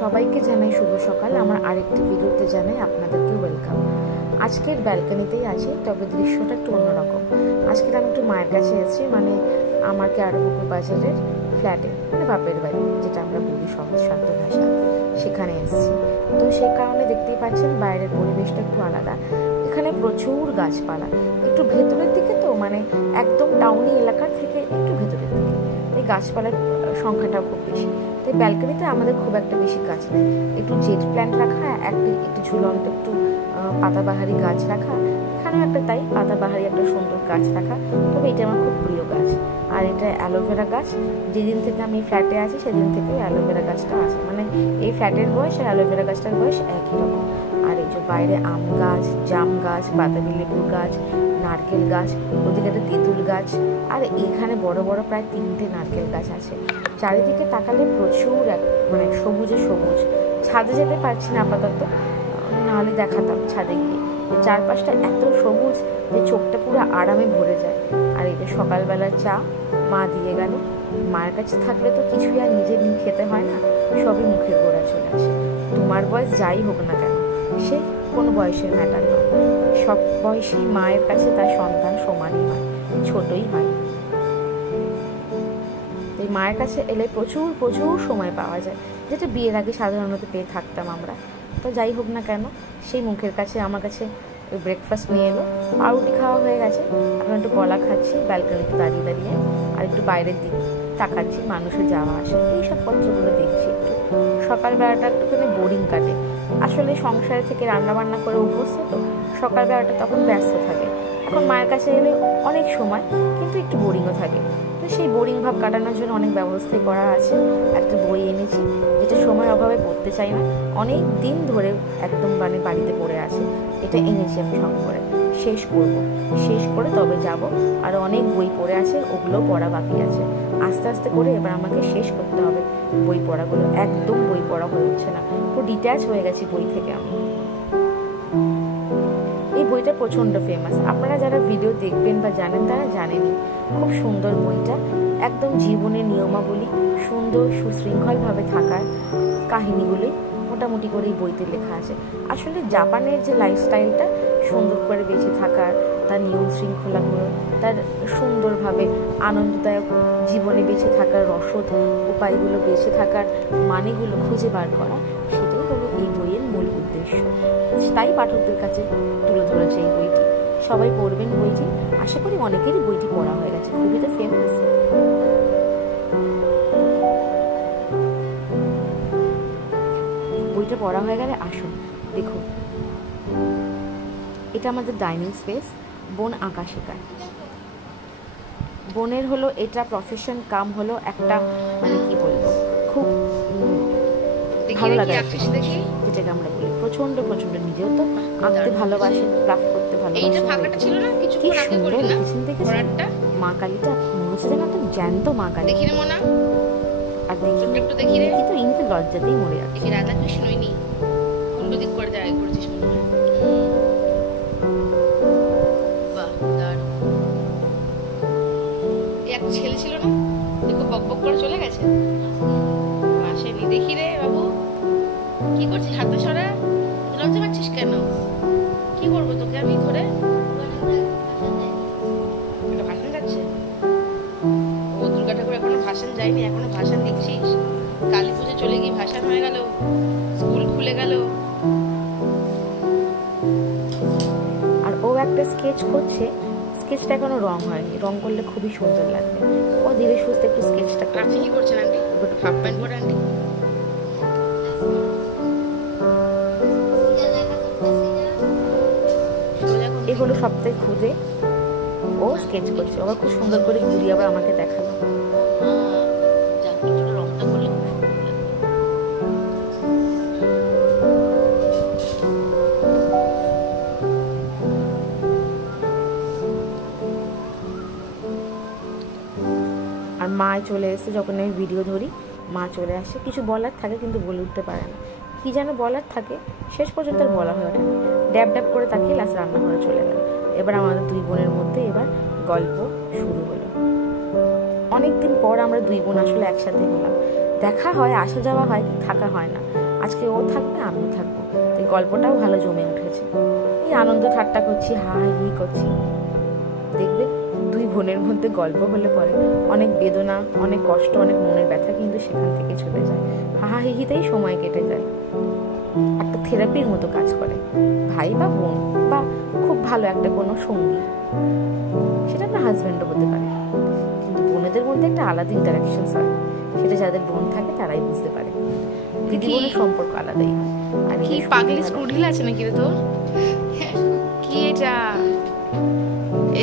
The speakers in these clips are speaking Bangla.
সবাইকে জানাই শুভ সকাল। আমার আরেকটি ভিডিওতে জানাই আপনাদেরকে ওয়েলকাম। আজকের ব্যালকনিতেই আছি, তবে দৃশ্যটা একটু অন্যরকম। আজকের আমি একটু মায়ের কাছে এসেছি, মানে আমার কেয়ারপুকুর বাজারের ফ্ল্যাটে, মানে বাপের বাড়ি, যেটা আমরা বলি সহজ সাধ্য ভাষা, সেখানে এসেছি। তো সেই কারণে দেখতেই পাচ্ছেন বাইরের পরিবেশটা একটু আলাদা। এখানে প্রচুর গাছপালা, একটু ভেতরের দিকে, তো মানে একদম টাউনি এলাকার থেকে একটু ভেতরের দিকে, তাই গাছপালার সংখ্যাটাও খুব বেশি। তাই ব্যালকনিতে আমাদের খুব একটা বেশি গাছ নেই। একটু জেট প্ল্যান্ট রাখা, একটু ঝুলন্ত একটু পাতাবাহারি গাছ রাখা, এখানেও একটা তাই পাতাবাহারি একটা সুন্দর গাছ রাখা। তবে এটা আমার খুব প্রিয় গাছ। আর এটা অ্যালোভেরা গাছ। যেদিন থেকে আমি ফ্ল্যাটে আছি সেদিন থেকে অ্যালোভেরা গাছটা আছে, মানে এই ফ্ল্যাটের বয়স আর অ্যালোভেরা গাছটার বয়স একই রকম। আর এই যে বাইরে আম গাছ, জাম গাছ, বাতাবি লেবুর গাছ, নারকেল গাছ, ওদিকে একটা তেঁতুল গাছ, আর এখানে বড় বড় প্রায় 3টে নারকেল গাছ আছে। চারিদিকে তাকালে প্রচুর মানে সবুজে সবুজ। ছাদে যেতে পারছি না আপাতত, নাহলে দেখাতাম ছাদে গিয়ে। চারপাশটা এত সবুজ যে চোখটা পুরো আরামে ভরে যায়। আর এই যে সকালবেলার চা মা দিয়ে গেল। মায়ের কাছে থাকলে তো কিছুই আর নিজে নিয়ে খেতে হয় না, সবই মুখের গোড়া চলে আসে। তোমার বয়স যাই হোক না কেন, সে কোনো বয়সের ম্যাটার নয়। সব বয়সেই মায়ের কাছে তার সন্তান সমানই হয়, ছোটই হয়। এই মায়ের কাছে এলে প্রচুর প্রচুর সময় পাওয়া যায়, যেটা বিয়ের আগে সাধারণত পেয়ে থাকতাম আমরা। তো যাই হোক না কেন, সেই মুখের কাছে আমার কাছে ব্রেকফাস্ট নিয়ে এলো। পাউরুটি খাওয়া হয়ে গেছে, এখন একটু কলা খাচ্ছি ব্যালকনিতে দাঁড়িয়ে দাঁড়িয়ে, আর একটু বাইরের দিক তাকাচ্ছি, মানুষের যাওয়া আসা, এইসব পত্রগুলো দেখছি। একটু সকালবেলাটা একটুখানি বোরিং কাটে। আসলে সংসারে থেকে রান্নাবান্না করে অভ্যস্ত, তো সকালবেলাটা তখন ব্যস্ত থাকে। এখন মায়ের কাছে এলে অনেক সময়, কিন্তু একটু বোরিংও থাকে। তো সেই বোরিং ভাব কাটানোর জন্য অনেক ব্যবস্থাই করা আছে। একটা বই এনেছি, যেটা সময়ের অভাবে পড়তে চাই না, অনেক দিন ধরে একদম মানে বাড়িতে পড়ে আছে। এটা এনেছি আমি সব করে, শেষ করব, শেষ করে তবে যাব। আর অনেক বই পড়ে আছে, ওগুলো পড়া বাকি আছে। আস্তে আস্তে করে এবার আমাকে শেষ করতে হবে বই পড়াগুলো। একদম বই পড়া হয়ে উঠছে না, পুরো ডিট্যাচ হয়ে গেছি বই থেকে আমি। এই বইটা প্রচণ্ড ফেমাস, আপনারা যারা ভিডিও দেখবেন বা জানেন তারা জানেনই। খুব সুন্দর বইটা, একদম জীবনের নিয়মাবলী, সুন্দর সুশৃঙ্খলভাবে থাকার কাহিনীগুলোই মোটামুটি করে এই বইতে লেখা আছে। আসলে জাপানের যে লাইফস্টাইলটা, সুন্দর করে বেঁচে থাকার, তার নিয়ম শৃঙ্খলাগুলো, তার সুন্দরভাবে আনন্দদায়ক জীবনে বেঁচে থাকার রসদ উপায়গুলো, বেঁচে থাকার মানেগুলো খুঁজে বার করা, সেটাই হলো এই বইয়ের মূল উদ্দেশ্য। তাই পাঠকদের কাছে তুলে ধরেছে এই বইটি। সবাই পড়বেন বইটি, আশা করি অনেকেরই বইটি পড়া হয়ে গেছে, খুবই তো ফেমাস। বইটা পড়া হয়ে গেলে আসুন দেখুন। এটা আমাদের ডাইনিং স্পেস। বোন আঁকা শেখায়। বোনের হলো এটা প্রফেশন কাম, হলো একটা মানে কি বলবো, খুব ভালো লাগে, যেটাকে আমরা বলি প্রচন্ড প্রচন্ড। নিজেও তো আঁকতে ভালোবাসে, ক্রাফট করতে ভালোবাসে। কি সুন্দর লিখেছেন দেখেছেন? মা কালীটা মনে হচ্ছে যেন একদম জ্যান্ত মা কালী। আর দেখি তো ইনি তো লজ্জাতেই মরে যাচ্ছে। রাধা কৃষ্ণ উল্টো দিক করে দাঁড়াই করেছিস মনে হয়। বাহ, দারুণ। এক ছেলে ছিল না, দেখো বক বক করে চলে গেছে, আসেনি। দেখি রে বাবু, কি করছিস? হাতে সরা, লজ্জা পাচ্ছিস কেন? কি করবো তোকে আমি ধরে? ভাষণ যাচ্ছে ও, দুর্গা ঠাকুর এখনো ভাষণ যায়নি, এখনো ভাষণ দিচ্ছিস? কালী পুজো চলে গিয়ে ভাষণ হয়ে গেল, স্কুল খুলে গেল। আর ও একটা স্কেচ করছে, স্কেচটা এখনো রং হয়নি, রং করলে খুবই সুন্দর লাগবে। ও ধীরে সুস্থে একটু স্কেচটা করছে। আপনি কি করছেন আন্টি? হাফ প্যান্ট পরে আন্টি? এই হলো সপ্তাহে খুদে ও স্কেচ করছে, আবার খুব সুন্দর করে ঘুরিয়ে আবার আমাকে দেখালো। আর মা চলে এসে, যখন আমি ভিডিও ধরি মা চলে আসে। কিছু বলার থাকে কিন্তু বলে উঠতে পারে না, কি যেন বলার থাকে, শেষ পর্যন্ত আর বলা হয়ে ওঠে না। ড্যাব ড্যাব করে তাকিয়ে লাস্ট রান্নাঘরে চলে গেল। এবার আমাদের দুই বোনের মধ্যে এবার গল্প শুরু হলো। অনেকদিন পর আমরা দুই বোন আসলে একসাথে হলাম। দেখা হয়, আসা যাওয়া হয়, থাকা হয় না। আজকে ও থাকবে, আমিও থাকবো, এই গল্পটাও ভালো জমে উঠেছে। এই আনন্দ ঠাট্টা করছি, হা হি করছি। দেখবে দুই বোনের মধ্যে গল্প হলে পরে অনেক বেদনা, অনেক কষ্ট, অনেক মনের ব্যথা কিন্তু সেখান থেকে চলে যায়। হাহাহিতেই সময় কেটে যায়। একটা থেরাপির মতো কাজ করে। ভাই বা বোন বা খুব ভালো একটা কোনো সঙ্গী, সেটা আপনার হাজব্যান্ডও হতে পারে, কিন্তু বোনেদের মধ্যে একটা আলাদা ইন্টারাকশন হয়। সেটা যাদের বোন থাকে তারাই বুঝতে পারে। দিদি বোনের সম্পর্ক আলাদাই হয়। আর কি পাগলি স্ক্রুডিল আছে নাকি রে তোর? কি এটা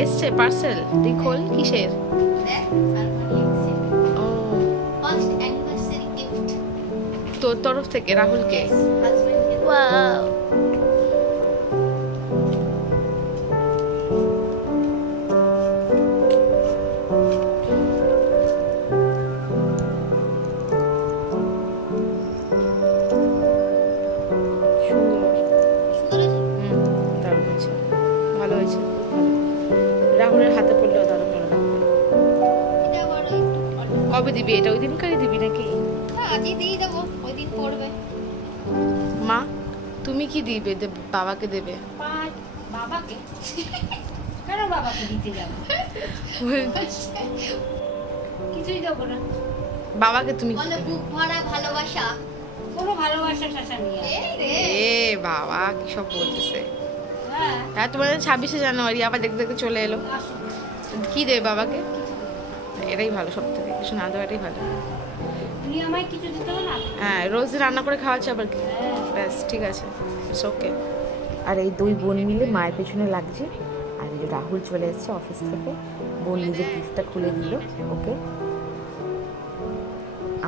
এসছে পার্সেল? তুই খোল। কিসের? তোর তরফ থেকে রাহুলকে? ওয়াও, ভালো হয়েছে। রাহুলের হাতে পড়লেও দারুণ ভালো লাগবে। কবে দিবি এটা? ওই দিনকারই দিবি নাকি? আজই দিয়ে দেবো, ওই দিন পড়বে। মা তুমি কি দিবে? বাবাকে দেবে? বাবাকে? কেন বাবাকে দিতে যাবো? কিছুই দেবো না। বাবাকে তুমি কি বলে দেবে? বুক ভরা ভালোবাসা। কোনো ভালোবাসা টাসা নিয়ে এ বাবা কি সব বলতেছে। হ্যাঁ, হ্যাঁ, তোমাদের 26শে জানুয়ারি আবার দেখতে দেখতে চলে এলো। কি দেবে বাবাকে? এটাই ভালো, সব থেকে কিছু না দেওয়াটাই ভালো। তুমি আমায় কিছু দিতে হবে না? হ্যাঁ, রোজ রান্না করে খাওয়াচ্ছে আবার কি। ব্যাস ঠিক আছে, ইটস ওকে। আর এই দুই বোন মিলে মায়ের পেছনে লাগছে। আর এই যে রাহুল চলে এসেছে অফিস থেকে, বোন নিজের গিফটটা খুলে দিল ওকে।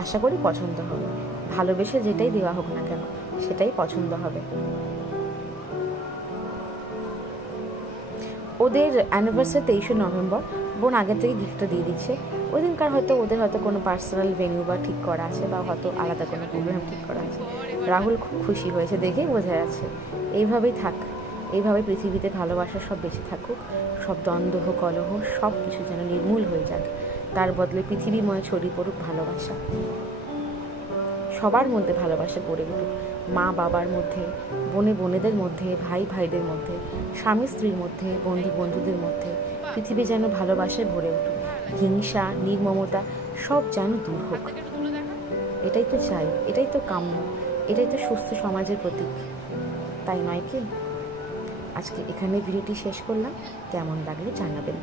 আশা করি পছন্দ হবে, ভালোবেসে যেটাই দেওয়া হোক না কেন সেটাই পছন্দ হবে। ওদের অ্যানিভার্সারি 23শে নভেম্বর। বোন আগের থেকে গিফটটা দিয়ে দিচ্ছে। ওই দিনকার হয়তো ওদের হয়তো কোনো পার্সোনাল ভেন্যু বা ঠিক করা আছে, বা হয়তো আলাদা কোনো প্রোগ্রাম ঠিক করা আছে। রাহুল খুব খুশি হয়েছে, দেখেই বোঝা যাচ্ছে। এইভাবেই থাক, এইভাবে পৃথিবীতে ভালোবাসা সব বেঁচে থাকুক, সব দ্বন্দ্ব কলহ সব কিছু যেন নির্মূল হয়ে যাক। তার বদলে পৃথিবীময় ছড়িয়ে পড়ুক ভালোবাসা, সবার মধ্যে ভালোবাসা গড়ে উঠুক। মা বাবার মধ্যে, বোনেদের মধ্যে, ভাই ভাইদের মধ্যে, স্বামী স্ত্রীর মধ্যে, বন্ধু বন্ধুদের মধ্যে পৃথিবী যেন ভালোবাসায় ভরে উঠুক। হিংসা, নির্মমতা সব যেন দূর হোক। এটাই তো চাই, এটাই তো কাম্য, এটাই তো সুস্থ সমাজের প্রতীক, তাই নয় কি? আজকে এখানে ভিডিওটি শেষ করলাম। কেমন লাগলো জানাবেন।